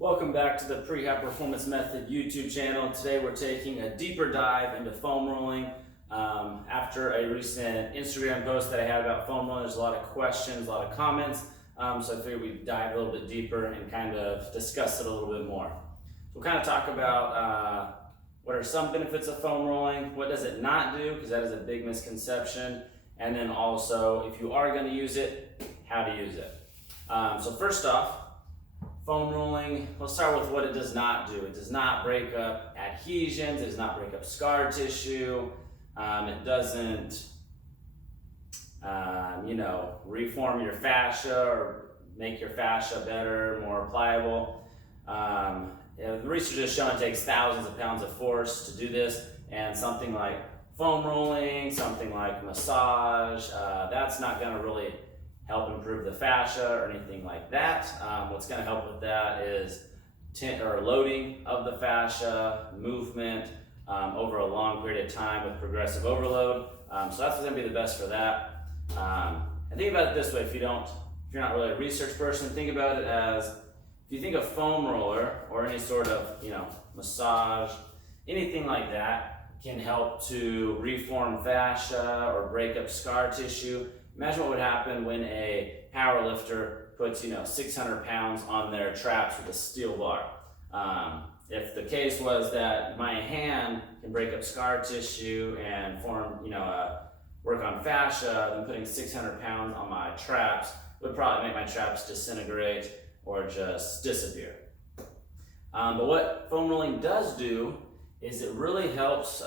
Welcome back to the Pre-High Performance Method YouTube channel. Today we're taking a deeper dive into foam rolling. After a recent Instagram post that I had about foam rolling, there's a lot of questions, a lot of comments. So I figured we'd dive a little bit deeper and kind of discuss it a little bit more. So we'll kind of talk about what are some benefits of foam rolling, what does it not do, because that is a big misconception, and then also if you are going to use it, how to use it. So first off, foam rolling, we'll start with what it does not do. It does not break up adhesions, it does not break up scar tissue, it doesn't, reform your fascia or make your fascia better, more pliable. The research has shown it takes thousands of pounds of force to do this, and something like foam rolling, something like massage, that's not going to really help improve the fascia or anything like that. What's going to help with that is loading of the fascia, movement over a long period of time with progressive overload. So that's what's going to be the best for that. And think about it this way: if you're not really a research person, think about it as if you think of foam roller or any sort of massage, anything like that can help to reform fascia or break up scar tissue. Imagine what would happen when a power lifter puts 600 pounds on their traps with a steel bar. If the case was that my hand can break up scar tissue and form, work on fascia, then putting 600 pounds on my traps would probably make my traps disintegrate or just disappear. But what foam rolling does do is it really helps,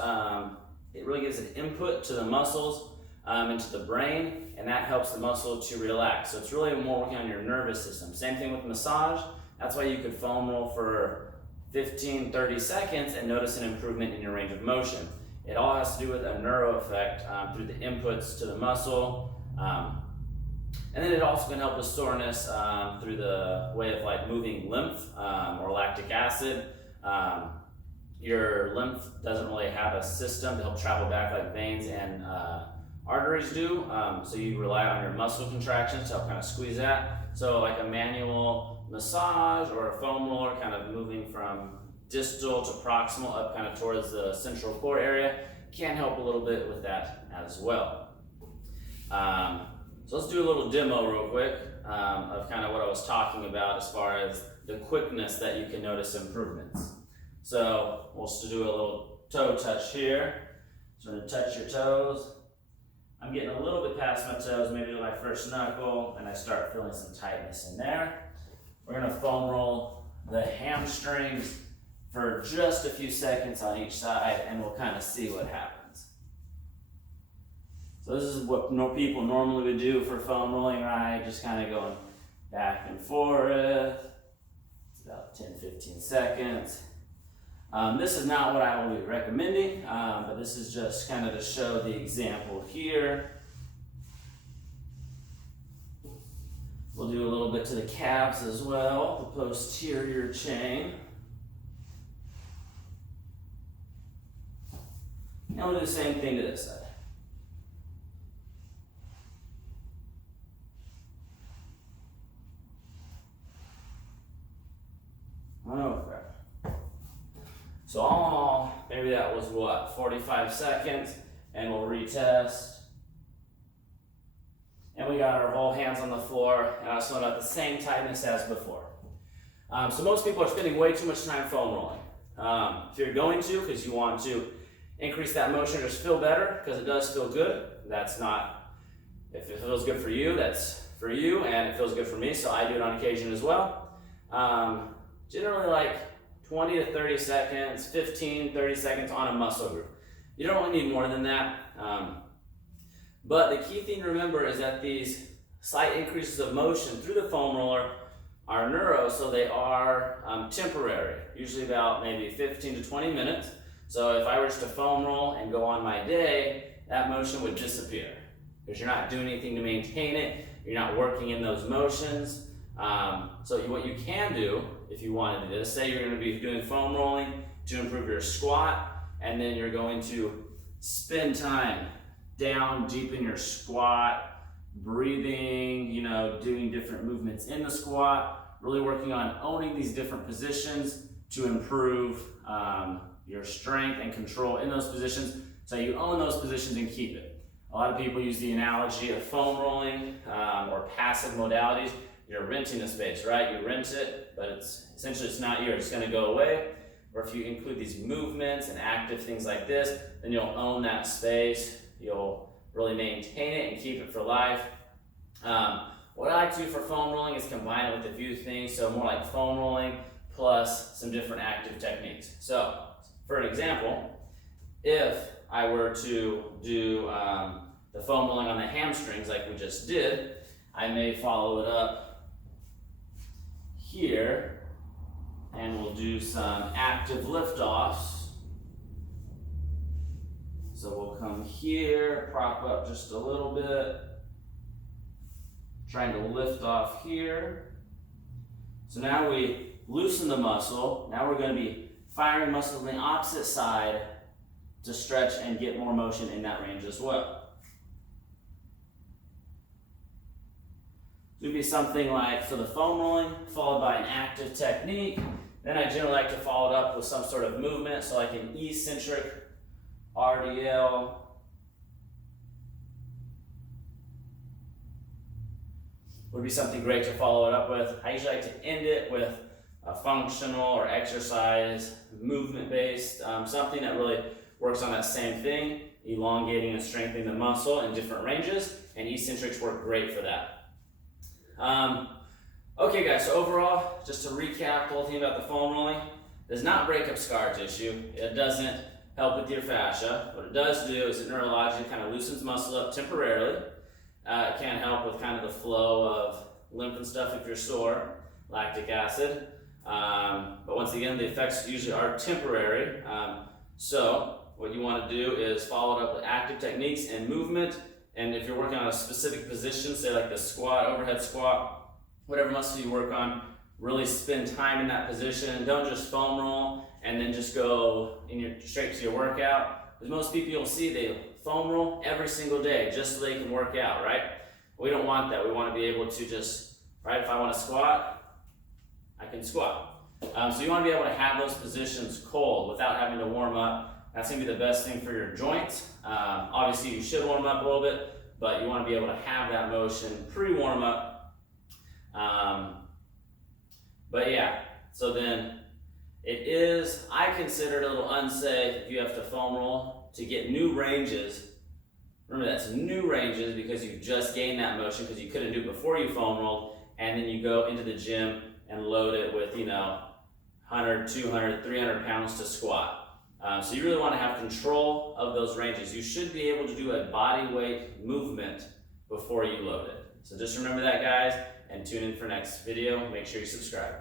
it really gives an input to the muscles, into the brain, and that helps the muscle to relax. So it's really more working on your nervous system. Same thing with massage. That's why you could foam roll for 15-30 seconds and notice an improvement in your range of motion. It all has to do with a neuro effect through the inputs to the muscle. And then it also can help with soreness through the way of moving lymph or lactic acid. Your lymph doesn't really have a system to help travel back like veins and arteries do, so you rely on your muscle contractions to help kind of squeeze that. So like a manual massage or a foam roller kind of moving from distal to proximal up kind of towards the central core area can help a little bit with that as well. So let's do a little demo real quick of kind of what I was talking about as far as the quickness that you can notice improvements. So we'll just do a little toe touch here. So I'm going to touch your toes. I'm getting a little bit past my toes, maybe to my first knuckle, and I start feeling some tightness in there. We're going to foam roll the hamstrings for just a few seconds on each side, and we'll kind of see what happens. So this is what people normally would do for foam rolling, right? Just kind of going back and forth. It's about 10-15 seconds. This is not what I will be recommending, but this is just kind of to show the example here. We'll do a little bit to the calves as well, the posterior chain. And we'll do the same thing to this side. Okay. So all in all, maybe that was 45 seconds, and we'll retest. And we got our whole hands on the floor, and I was feeling about the same tightness as before. So most people are spending way too much time foam rolling. If you're going to, because you want to increase that motion or just feel better, because it does feel good, if it feels good for you, that's for you, and it feels good for me, so I do it on occasion as well. Generally 20 to 30 seconds, 15-30 seconds on a muscle group. You don't really need more than that. But the key thing to remember is that these slight increases of motion through the foam roller are neuro, so they are temporary, usually about maybe 15 to 20 minutes. So if I were just to foam roll and go on my day, that motion would disappear because you're not doing anything to maintain it, you're not working in those motions. So what you can do, if you wanted to do this, say you're going to be doing foam rolling to improve your squat, and then you're going to spend time down deep in your squat, breathing, doing different movements in the squat. really working on owning these different positions to improve your strength and control in those positions, so you own those positions and keep it. A lot of people use the analogy of foam rolling or passive modalities. You're renting a space, right? You rent it, but it's not yours. It's going to go away. Or if you include these movements and active things like this, then you'll own that space. You'll really maintain it and keep it for life. What I like to do for foam rolling is combine it with a few things, so more like foam rolling plus some different active techniques. So, for an example, if I were to do the foam rolling on the hamstrings like we just did, I may follow it up here, and we'll do some active lift-offs. So we'll come here, prop up just a little bit, trying to lift off here. So now we loosen the muscle. Now we're going to be firing muscles on the opposite side to stretch and get more motion in that range as well. It would be something like, for the foam rolling, followed by an active technique. Then I generally like to follow it up with some sort of movement, so like an eccentric RDL. Would be something great to follow it up with. I usually like to end it with a functional or exercise, movement-based, something that really works on that same thing, elongating and strengthening the muscle in different ranges, and eccentrics work great for that. Okay guys, so overall, just to recap the whole thing about the foam rolling, it does not break up scar tissue. It doesn't help with your fascia. What it does do is it neurologically kind of loosens muscle up temporarily. It can help with kind of the flow of lymph and stuff if you're sore, lactic acid. But once again, the effects usually are temporary. So what you want to do is follow it up with active techniques and movement. And if you're working on a specific position, say like the squat, overhead squat, whatever muscle you work on, really spend time in that position. Don't just foam roll and then just go straight to your workout. Because most people you'll see, they foam roll every single day just so they can work out, right? We don't want that. We want to be able to just, right, if I want to squat, I can squat. So you want to be able to have those positions cold without having to warm up. That's going to be the best thing for your joints. Obviously, you should warm up a little bit, but you want to be able to have that motion pre-warm up. But yeah, so then it is, I consider it a little unsafe if you have to foam roll to get new ranges. Remember, that's new ranges because you just gained that motion because you couldn't do it before you foam rolled, and then you go into the gym and load it with, 100, 200, 300 pounds to squat. So you really want to have control of those ranges. You should be able to do a body weight movement before you load it. So just remember that, guys, and tune in for next video. Make sure you subscribe.